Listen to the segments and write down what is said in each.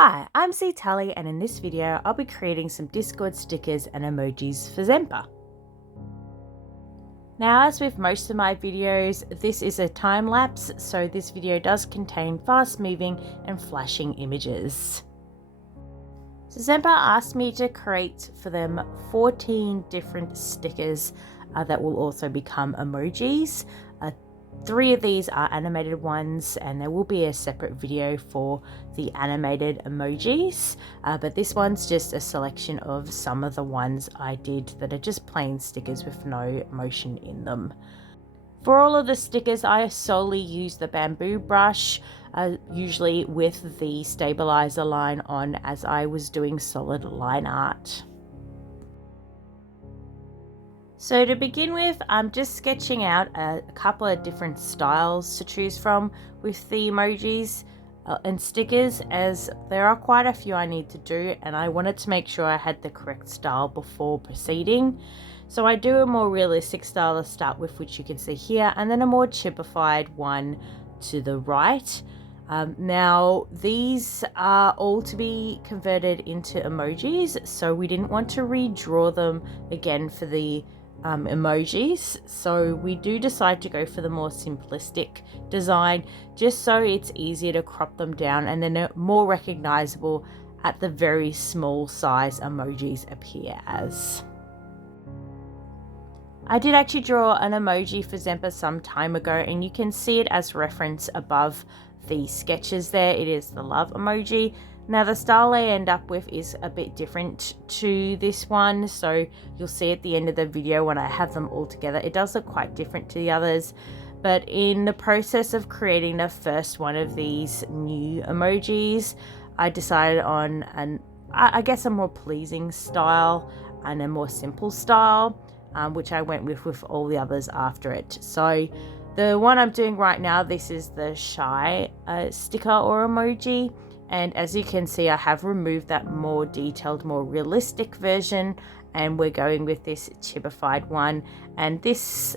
Hi, I'm Ztarli, and in this video I'll be creating some Discord stickers and emojis for Zemper. Now, as with most of my videos, this is a time lapse, so this video does contain fast moving and flashing images. So Zemper asked me to create for them 14 different stickers that will also become emojis. 3 of these are animated ones, and there will be a separate video for the animated emojis, but this one's just a selection of some of the ones I did that are just plain stickers with no motion in them. For all of the stickers, I solely use the bamboo brush, usually with the stabilizer line on, as I was doing solid line art. So to begin with, I'm just sketching out a couple of different styles to choose from with the emojis and stickers, as there are quite a few I need to do, and I wanted to make sure I had the correct style before proceeding. So I do a more realistic style to start with, which you can see here, and then a more chipified one to the right. Now these are all to be converted into emojis, so we didn't want to redraw them again for the emojis, so we do decide to go for the more simplistic design, just so it's easier to crop them down and then they're more recognizable at the very small size emojis appear as. I did actually draw an emoji for Zemper some time ago, and you can see it as reference above the sketches there. It is the love emoji. Now the style I end up with is a bit different to this one, so you'll see at the end of the video when I have them all together, it does look quite different to the others. But in the process of creating the first one of these new emojis, I decided on I guess a more pleasing style and a more simple style, which I went with all the others after it. So the one I'm doing right now, this is the shy sticker or emoji. And as you can see, I have removed that more detailed, more realistic version, and we're going with this chipified one. And this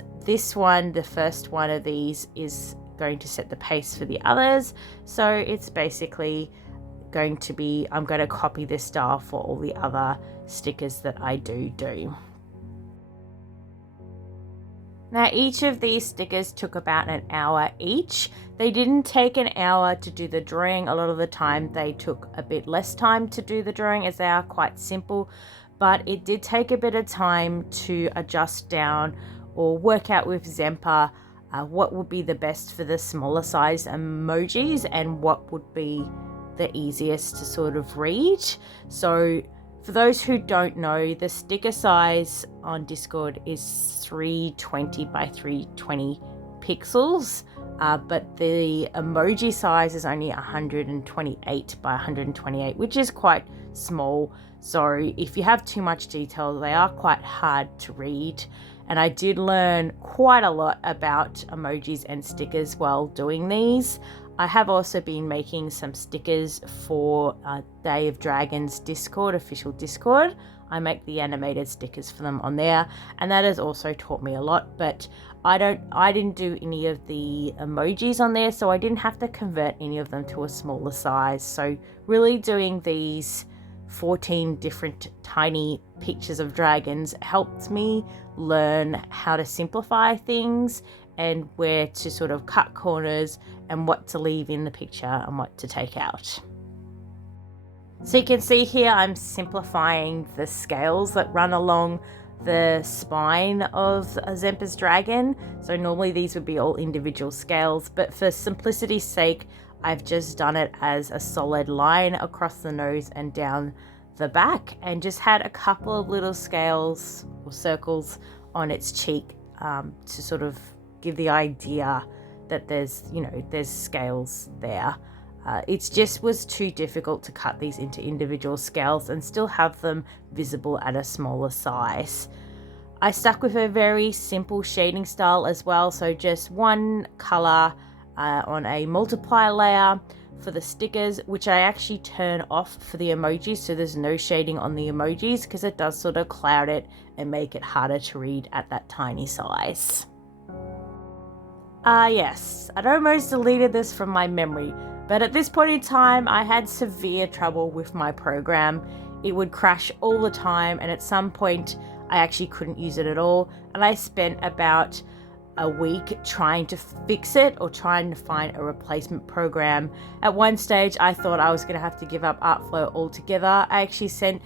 one, the first one of these, is going to set the pace for the others. So it's basically going to be, I'm going to copy this style for all the other stickers that I do. Now each of these stickers took about an hour each. They didn't take an hour to do the drawing. A lot of the time they took a bit less time to do the drawing, as they are quite simple, but it did take a bit of time to adjust down or work out with Zemper what would be the best for the smaller size emojis and what would be the easiest to sort of read. So for those who don't know, the sticker size on Discord is 320 by 320 pixels, but the emoji size is only 128 by 128, which is quite small. So if you have too much detail, they are quite hard to read. And I did learn quite a lot about emojis and stickers while doing these. I have also been making some stickers for Day of Dragons Discord, official Discord. I make the animated stickers for them on there, and that has also taught me a lot, but I didn't do any of the emojis on there, so I didn't have to convert any of them to a smaller size. So really doing these 14 different tiny pictures of dragons helped me learn how to simplify things and where to sort of cut corners and what to leave in the picture and what to take out. So you can see here I'm simplifying the scales that run along the spine of Zemper's dragon. So normally these would be all individual scales, but for simplicity's sake, I've just done it as a solid line across the nose and down the back, and just had a couple of little scales or circles on its cheek to sort of give the idea that there's scales there. It just was too difficult to cut these into individual scales and still have them visible at a smaller size. I stuck with a very simple shading style as well, so just one color on a multiply layer for the stickers, which I actually turn off for the emojis, so there's no shading on the emojis because it does sort of cloud it and make it harder to read at that tiny size. Yes, I'd almost deleted this from my memory, But at this point in time, I had severe trouble with my program. It would crash all the time, and at some point I actually couldn't use it at all. And I spent about a week trying to fix it or trying to find a replacement program. At one stage, I thought I was going to have to give up Artflow altogether. I actually sent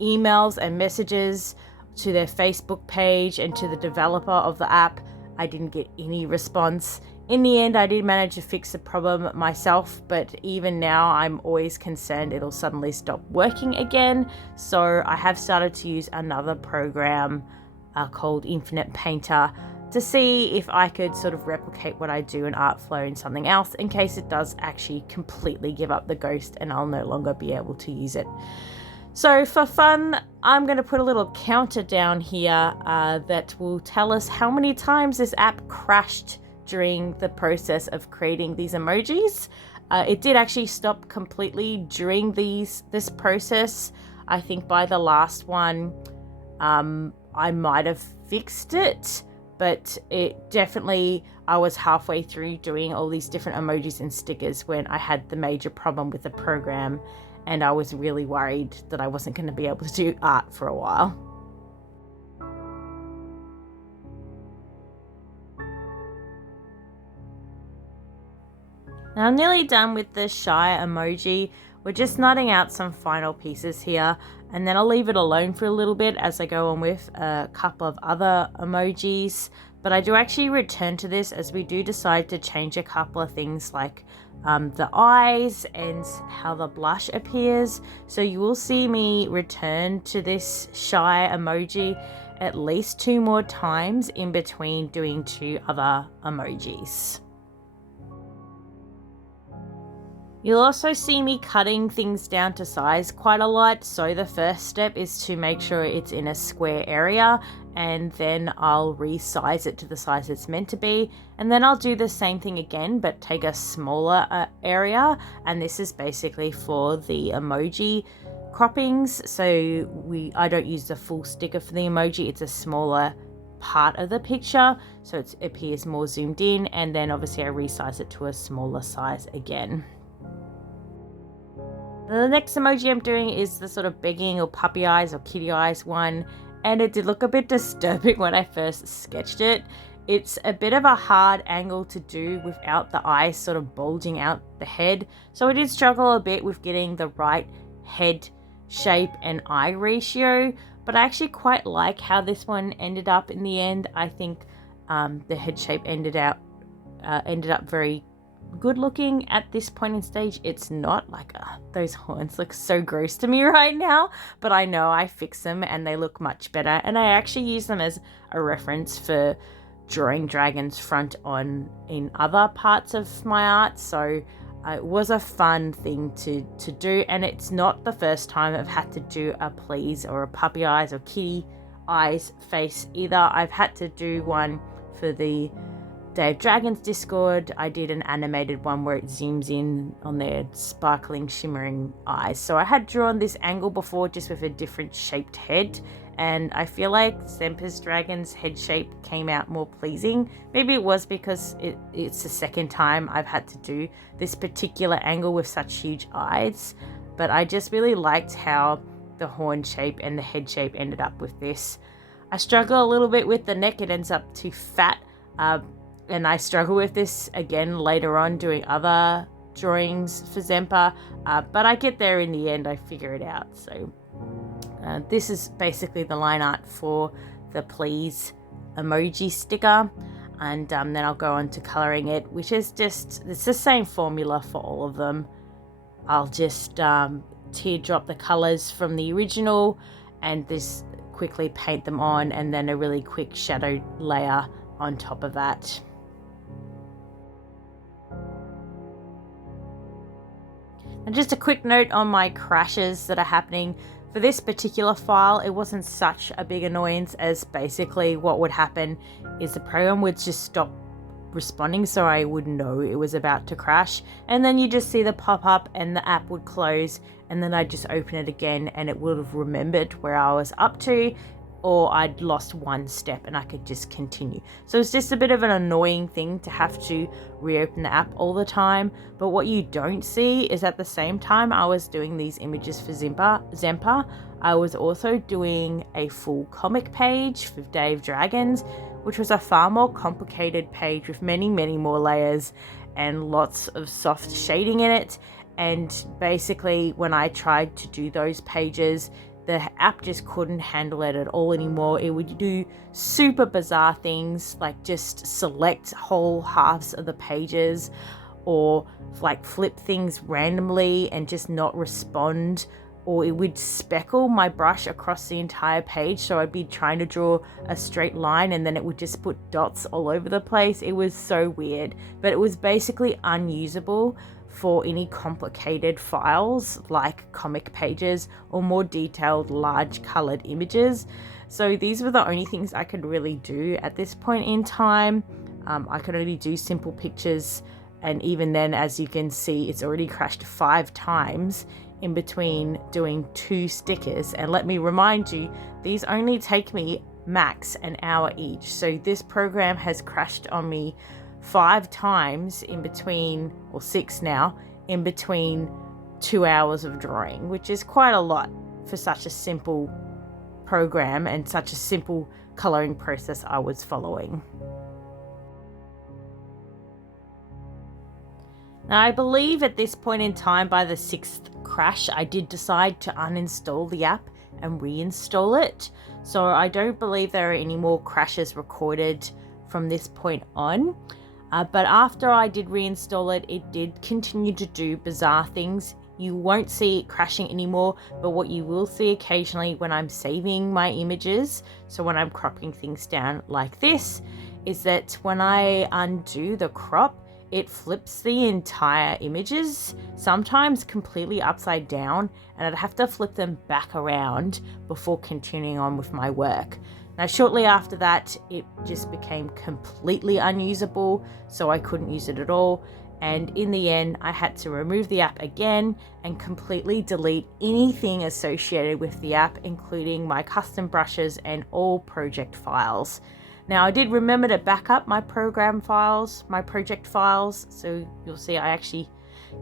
emails and messages to their Facebook page and to the developer of the app. I didn't get any response. In the end, I did manage to fix the problem myself, but even now I'm always concerned it'll suddenly stop working again. So I have started to use another program called Infinite Painter to see if I could sort of replicate what I do in Artflow in something else, in case it does actually completely give up the ghost and I'll no longer be able to use it. So for fun, I'm going to put a little counter down here that will tell us how many times this app crashed during the process of creating these emojis. It did actually stop completely during this process. I think by the last one, I might have fixed it, but it definitely, I was halfway through doing all these different emojis and stickers when I had the major problem with the program, and I was really worried that I wasn't going to be able to do art for a while. Now I'm nearly done with the shy emoji. We're just knotting out some final pieces here, and then I'll leave it alone for a little bit as I go on with a couple of other emojis. But I do actually return to this as we do decide to change a couple of things like the eyes and how the blush appears. So you will see me return to this shy emoji at least 2 more times in between doing 2 other emojis. You'll also see me cutting things down to size quite a lot. So the first step is to make sure it's in a square area, and then I'll resize it to the size it's meant to be. And then I'll do the same thing again, but take a smaller area. And this is basically for the emoji croppings. So I don't use the full sticker for the emoji. It's a smaller part of the picture, so it appears more zoomed in. And then obviously I resize it to a smaller size again. The next emoji I'm doing is the sort of begging or puppy eyes or kitty eyes one, and it did look a bit disturbing when I first sketched it. It's a bit of a hard angle to do without the eyes sort of bulging out the head, so I did struggle a bit with getting the right head shape and eye ratio, but I actually quite like how this one ended up in the end. I think the head shape ended up very good looking at this point in stage. It's not like those horns look so gross to me right now, but I know I fix them and they look much better, and I actually use them as a reference for drawing dragons front on in other parts of my art. So it was a fun thing to do, and it's not the first time I've had to do a please or a puppy eyes or kitty eyes face either. I've had to do one for the Day of Dragons Discord. I did an animated one where it zooms in on their sparkling, shimmering eyes. So I had drawn this angle before, just with a different shaped head, and I feel like Zemper's dragon's head shape came out more pleasing. Maybe it was because it's the second time I've had to do this particular angle with such huge eyes, but I just really liked how the horn shape and the head shape ended up with this. I struggle a little bit with the neck. It ends up too fat, and I struggle with this again later on doing other drawings for Zemper, but I get there in the end. I figure it out. So this is basically the line art for the please emoji sticker, and then I'll go on to coloring it, which is just, it's the same formula for all of them. I'll just teardrop the colors from the original and this quickly paint them on, and then a really quick shadow layer on top of that. And just a quick note on my crashes that are happening. For this particular file, it wasn't such a big annoyance, as basically what would happen is the program would just stop responding, so I would know it was about to crash, and then you just see the pop-up and the app would close, and then I'd just open it again and it would have remembered where I was up to. or I'd lost one step and I could just continue. So it's just a bit of an annoying thing to have to reopen the app all the time. But what you don't see is at the same time I was doing these images for Zemper, I was also doing a full comic page for Day of Dragons, which was a far more complicated page with many, many more layers and lots of soft shading in it. And basically when I tried to do those pages, the app just couldn't handle it at all anymore. It would do super bizarre things like just select whole halves of the pages, or like flip things randomly and just not respond, or it would speckle my brush across the entire page. So I'd be trying to draw a straight line and then it would just put dots all over the place. It was so weird, but it was basically unusable for any complicated files like comic pages or more detailed large colored images. So these were the only things I could really do at this point in time. I could only do simple pictures, and even then, as you can see, it's already crashed 5 times in between doing 2 stickers. And let me remind you, these only take me max an hour each. So this program has crashed on me 5 times in between, or 6 now, in between 2 hours of drawing, which is quite a lot for such a simple program and such a simple coloring process I was following. Now, I believe at this point in time, by the 6th crash, I did decide to uninstall the app and reinstall it. So I don't believe there are any more crashes recorded from this point on. But after I did reinstall it, it did continue to do bizarre things. You won't see it crashing anymore, but what you will see occasionally when I'm saving my images, so when I'm cropping things down like this, is that when I undo the crop, it flips the entire images, sometimes completely upside down, and I'd have to flip them back around before continuing on with my work. Now, shortly after that, it just became completely unusable, so I couldn't use it at all. And in the end, I had to remove the app again and completely delete anything associated with the app, including my custom brushes and all project files. Now, I did remember to back up my program files, my project files, so you'll see I actually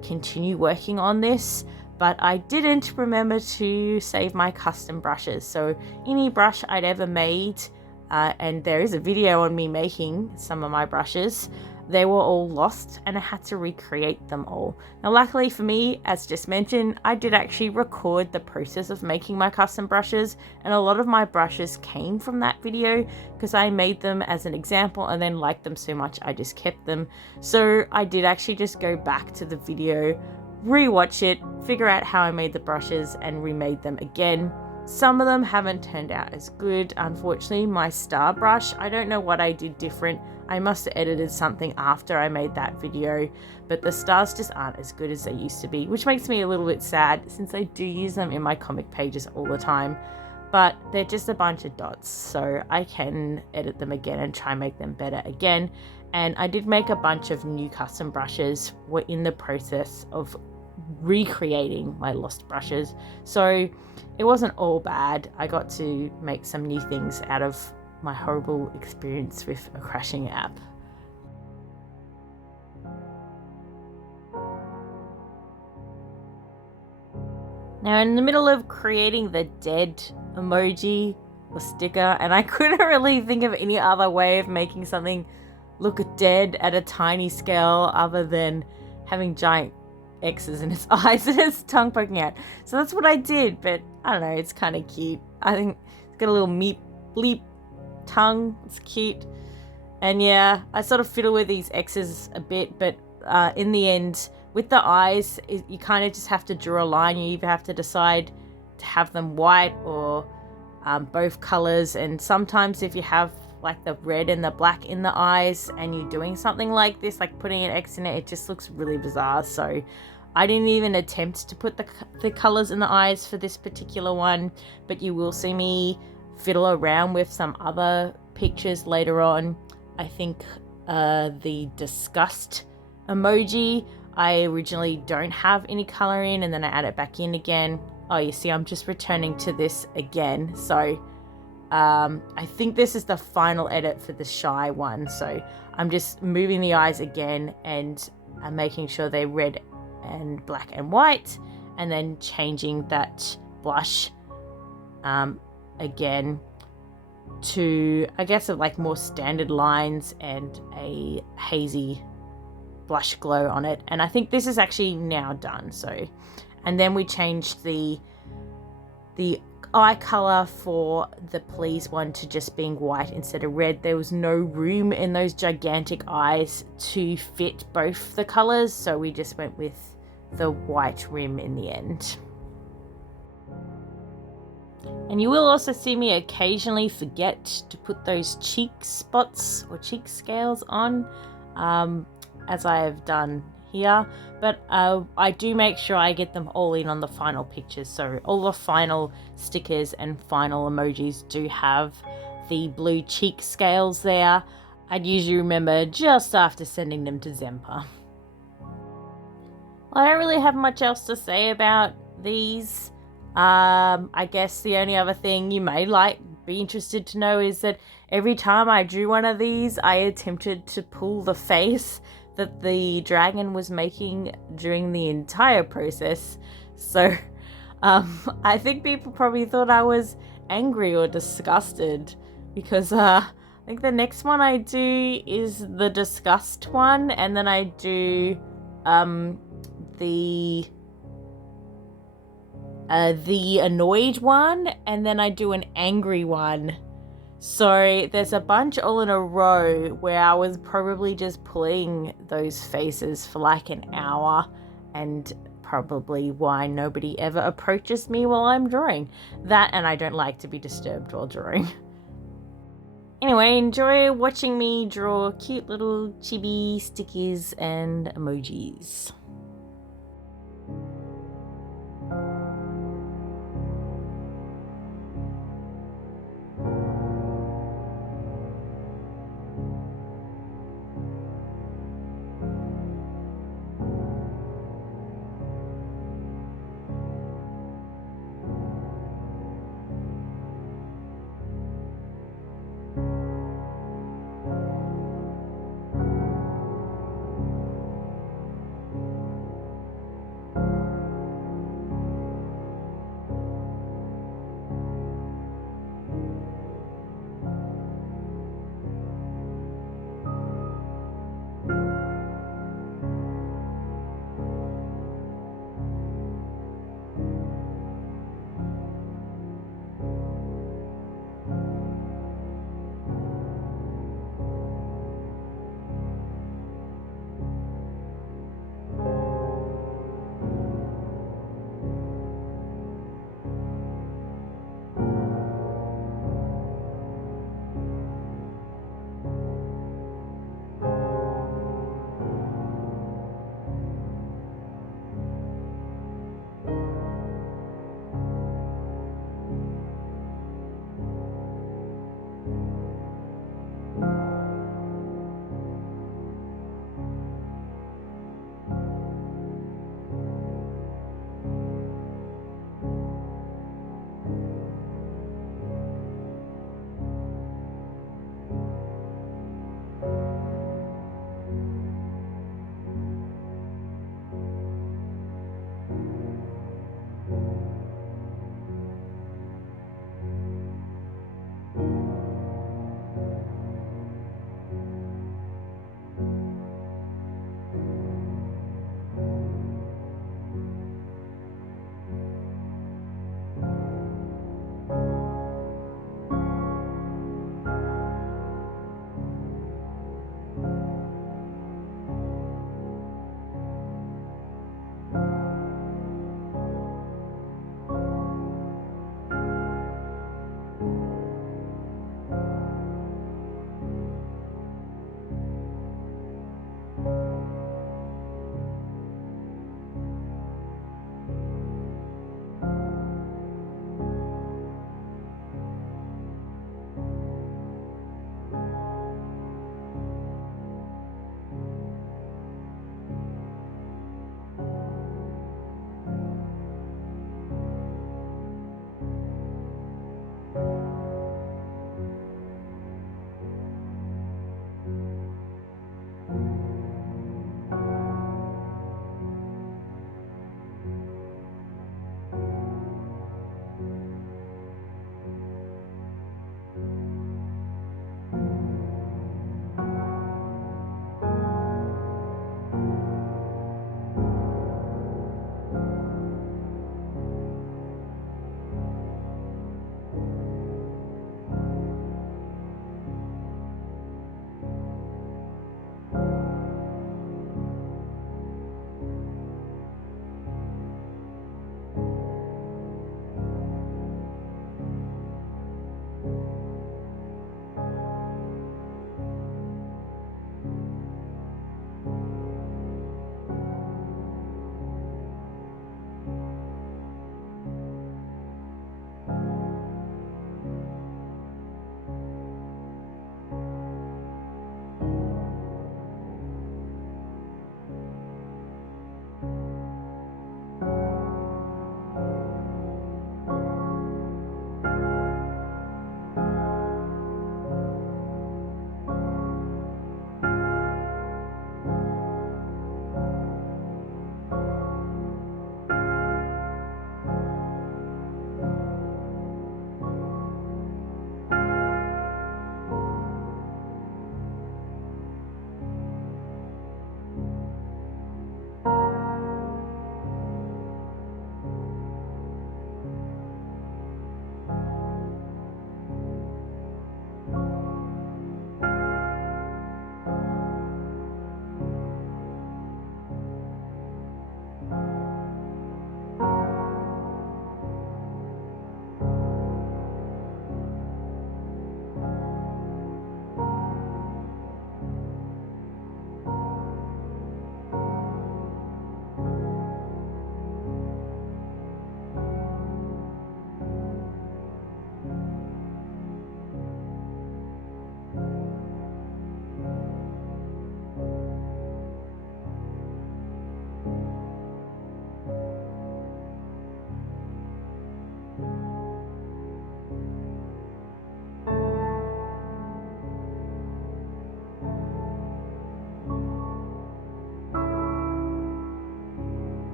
continue working on this. But I didn't remember to save my custom brushes. So any brush I'd ever made, and there is a video on me making some of my brushes, they were all lost and I had to recreate them all. Now, luckily for me, as just mentioned, I did actually record the process of making my custom brushes, and a lot of my brushes came from that video because I made them as an example and then liked them so much I just kept them. So I did actually just go back to the video, rewatch it, figure out how I made the brushes and remade them again. Some of them haven't turned out as good. Unfortunately, my star brush, I don't know what I did different. I must have edited something after I made that video, but the stars just aren't as good as they used to be, which makes me a little bit sad since I do use them in my comic pages all the time. But they're just a bunch of dots, so I can edit them again and try and make them better again. And I did make a bunch of new custom brushes. We're in the process of recreating my lost brushes, so it wasn't all bad. I got to make some new things out of my horrible experience with a crashing app. Now, in the middle of creating the dead emoji or sticker, and I couldn't really think of any other way of making something look dead at a tiny scale other than having giant X's in its eyes and its tongue poking out. So that's what I did, but I don't know, it's kind of cute. I think it's got a little meep bleep tongue. It's cute. And yeah, I sort of fiddle with these X's a bit, but in the end, with the eyes, you kind of just have to draw a line. You either have to decide to have them white or both colors. And sometimes if you have like the red and the black in the eyes and you're doing something like this, like putting an X in it, it just looks really bizarre. So I didn't even attempt to put the colors in the eyes for this particular one, but you will see me fiddle around with some other pictures later on. I think the Disgust Emoji, I originally don't have any color in, and then I add it back in again. Oh, you see, I'm just returning to this again. So I think this is the final edit for the shy one, so I'm just moving the eyes again and I'm making sure they're red and black and white, and then changing that blush again to, I guess, of like more standard lines and a hazy blush glow on it. And I think this is actually now done. So, and then we changed the eye color for the Please one to just being white instead of red. There was no room in those gigantic eyes to fit both the colors, so we just went with the white rim in the end. And you will also see me occasionally forget to put those cheek spots or cheek scales on, as I have done here, but I do make sure I get them all in on the final pictures. So all the final stickers and final emojis do have the blue cheek scales there. I'd usually remember just after sending them to Zemper. Well, I don't really have much else to say about these. I guess the only other thing you may be interested to know is that every time I drew one of these, I attempted to pull the face that the dragon was making during the entire process. So I think people probably thought I was angry or disgusted, because I think the next one I do is the disgust one, and then I do the annoyed one, and then I do an angry one. So there's a bunch all in a row where I was probably just pulling those faces for like an hour, and probably why nobody ever approaches me while I'm drawing. That, and I don't like to be disturbed while drawing. Anyway, enjoy watching me draw cute little chibi stickers and emojis.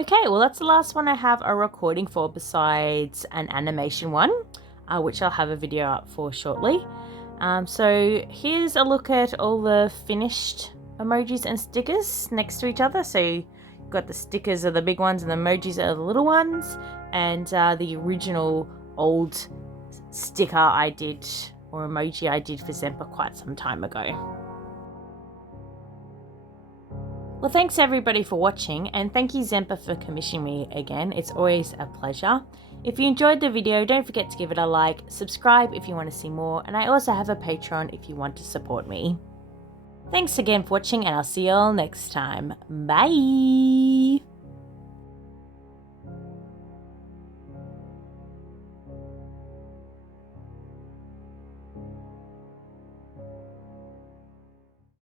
Okay, well that's the last one I have a recording for besides an animation one, which I'll have a video up for shortly. So here's a look at all the finished emojis and stickers next to each other. So you've got the stickers are the big ones and the emojis are the little ones, and the original old sticker I did, or emoji I did for Zemper quite some time ago. Well, thanks everybody for watching, and thank you Zemper for commissioning me again. It's always a pleasure. If you enjoyed the video, don't forget to give it a like, subscribe if you want to see more, and I also have a Patreon if you want to support me. Thanks again for watching, and I'll see you all next time. Bye!